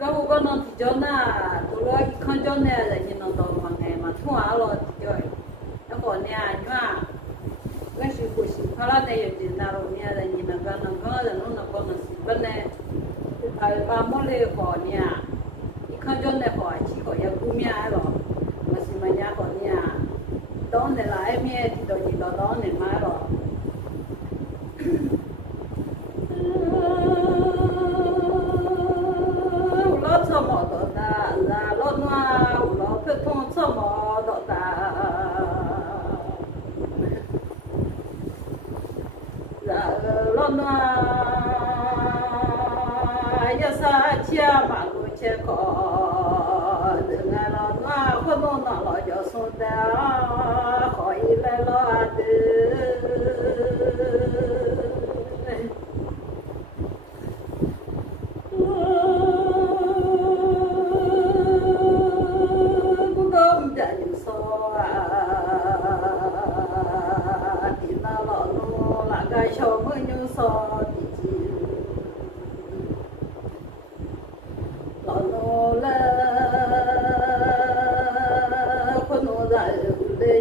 cái vụ con nó thì cho na tụi nó không cho nè là nhìn nó tao mà ngày mà thua áo rồi thì rồi nó còn nè anh mà cái sự của sự phá ra đây thì nào rồi nè là nhìn nó cái là nó còn nó sự bên này à mỗi lễ họ nè không cho nè họ chỉ có nhà cũ nhà rồi mà sự mà nhà họ nè đó này là em nghe thì tôi chỉ đó này mà rồi lót cho mỏ đó ta là lót hoa lót phết thông cho mỏ đó ta là lót hoa ya sa chia mà luôn chia cỏ đừng nghe lót hoa không nó lo cho số ta khỏi lấy lo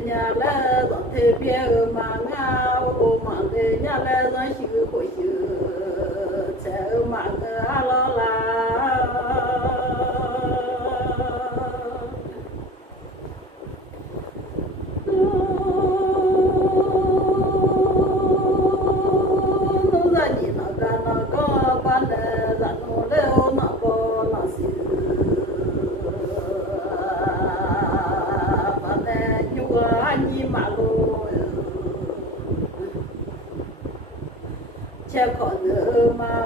nhà lẽ dọn thế bia mà ngao mà để nhà lẽ dọn chữ của chữ sẽ mà lo la nó ra nhìn nó ra nó có ban đề dặn nó leo nó có nó xì cha còn nữa mà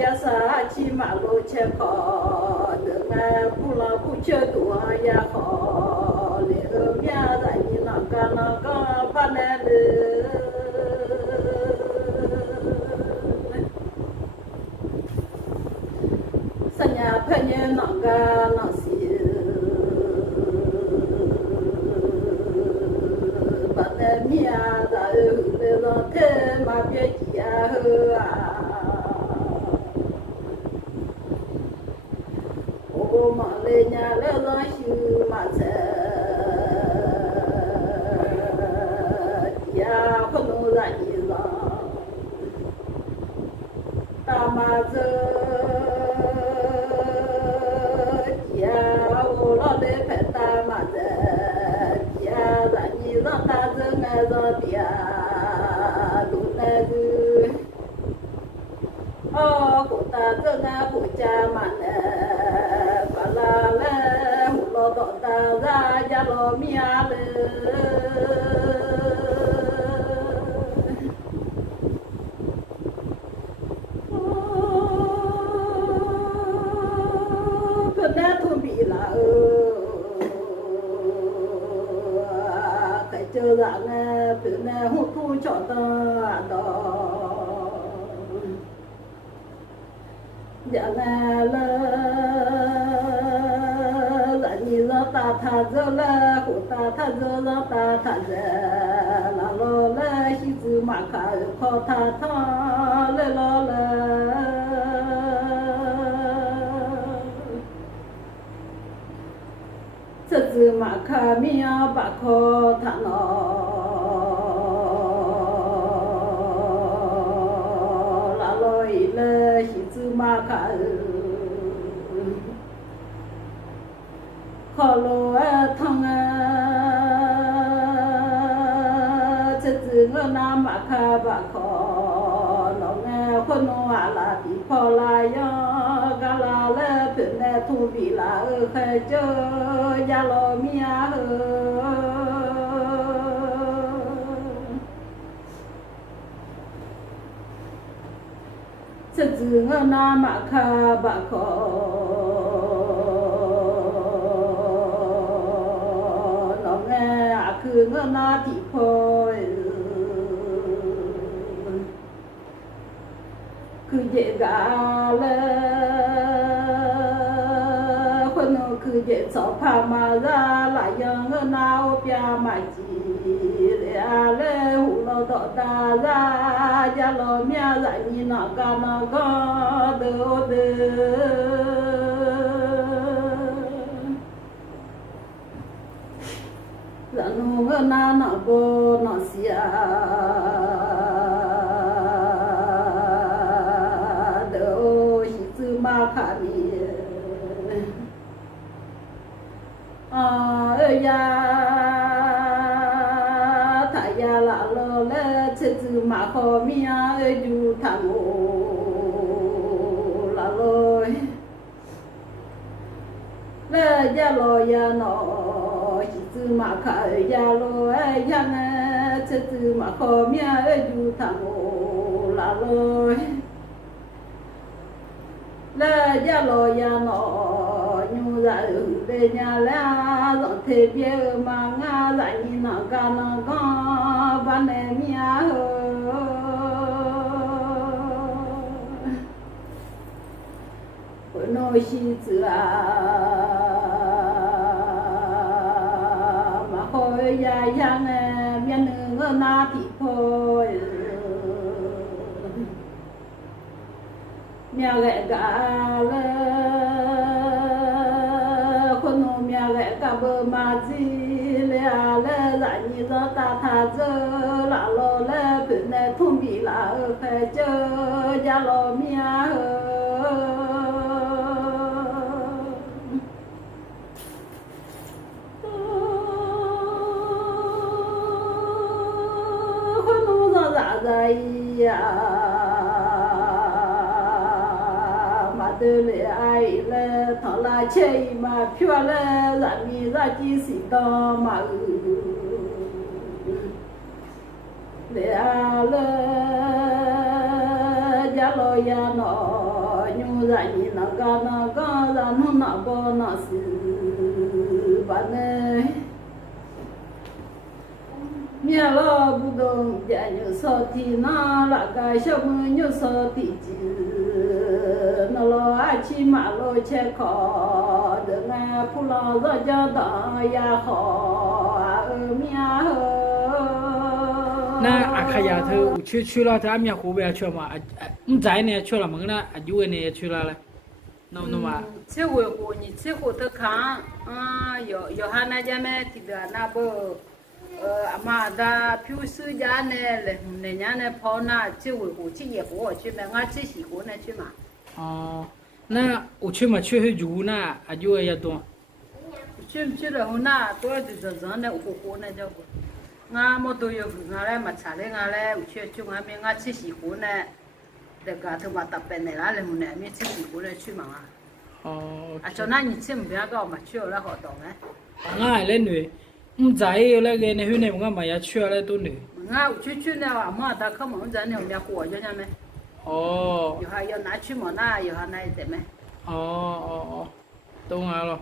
ya sa chi mà lô cha còn nữa mà bula bu chơi đùa ya khó lệ ya tại như nó có ban đề sanh nhà phải như nó xì mía đã lo thế mà biết gì ô mà lên nhà lên lo chữ mà sẽ ya không nói ra gì là ta mà giờ ya ô lo để phải ta mà ya là như nó ta giờ nghe giờ bia đủ này của ta giờ nghe của cha mà nè và là lẽ hụt lo tọt ta ra ya lo mía cơn đá thôn bị là chờ dạng từ nè hút thu chọn ta đó dạng là như là ta thà giờ là của ta thà giờ là ta thà giờ là lo là chỉ từ mà cả khó thà thà lê lo là tự mà khá mía bạc khó thà nó là lối là chỉ từ mà khá khó lo thằng tự ngỡ nam mà khá bạc khó nó nghe con nó là bị khó lại gà là lẽ từ nè thu bị là khai chơi ya lo mía sẽ dừng ở nam mà kha bạc khó nó nghe cứ ngỡ na thì thôi cứ dễ gà lẽ cứ dễ sợ phà mà ra lại giờ ngỡ nào bia mà chỉ lẽ hụ lo nó đỏ ta ra cha lo mía dạy nhìn nó cả nó có đỡ dạ nó na nó cô nó xia đỡ chỉ tư ma khả mi ya thà ya la lo le chế tư ma khó mi du thằng ô la lo le ya lo ya nó chỉ tư mà khả ya lo ya nè chế tư mà khó mi du thằng ô la lo le ya lo ya nó nhu ra về nhà la dọn thế bia mà nga dạy nhìn nó ca nó có ban em nhà nói xí chữ mà hồi ya yang miền nước na thị thôi nhà gẹ cả con nó nhà gẹ cả bờ mà gì lẽ lẽ dạy như đó ta thà dơ lạ lo lẽ bên này thùng bị lạ phải chơi gia lo mía con nó ra dạ dày từ lệ ai lệ thọ là chơi mà phiêu lệ giảm mi ra chi sĩ to mà lệ lệ giá lo ya nó nhu ra nhị nó ca ra nó bo nó sự bạn ơi nhà lo bu đông dạ như so thì nó là cái shop như so thì nó lo chi mà lo che khó được nghe phu lo do cho đó ya khó mía na akaya thơ chưa lo thơ amya khu về chưa mà giải này chưa là mừng na ayu này chưa là nó mà chế hội của nhị chế hội thơ kháng yo hana jame thì na bơ mà da phiêu sư giá này là này nhà này phao na chế hội của chế业của chế mà ngã chế sĩ của này chế mà那我去嘛去住那就要多。去了后那多就是人呢，我呢叫个，俺么都有俺来嘛查嘞，俺来我去俺们俺吃西湖呢，那个头发大白的啦，然后呢，俺吃西湖呢去嘛就那你吃不要搞嘛，去了好多呢。俺来女，在那个那后呢，我嘛也去了多女。俺去呢，俺妈他可忙着呢，我们活着呢没。有还要拿去嘛那有还那怎么？懂了。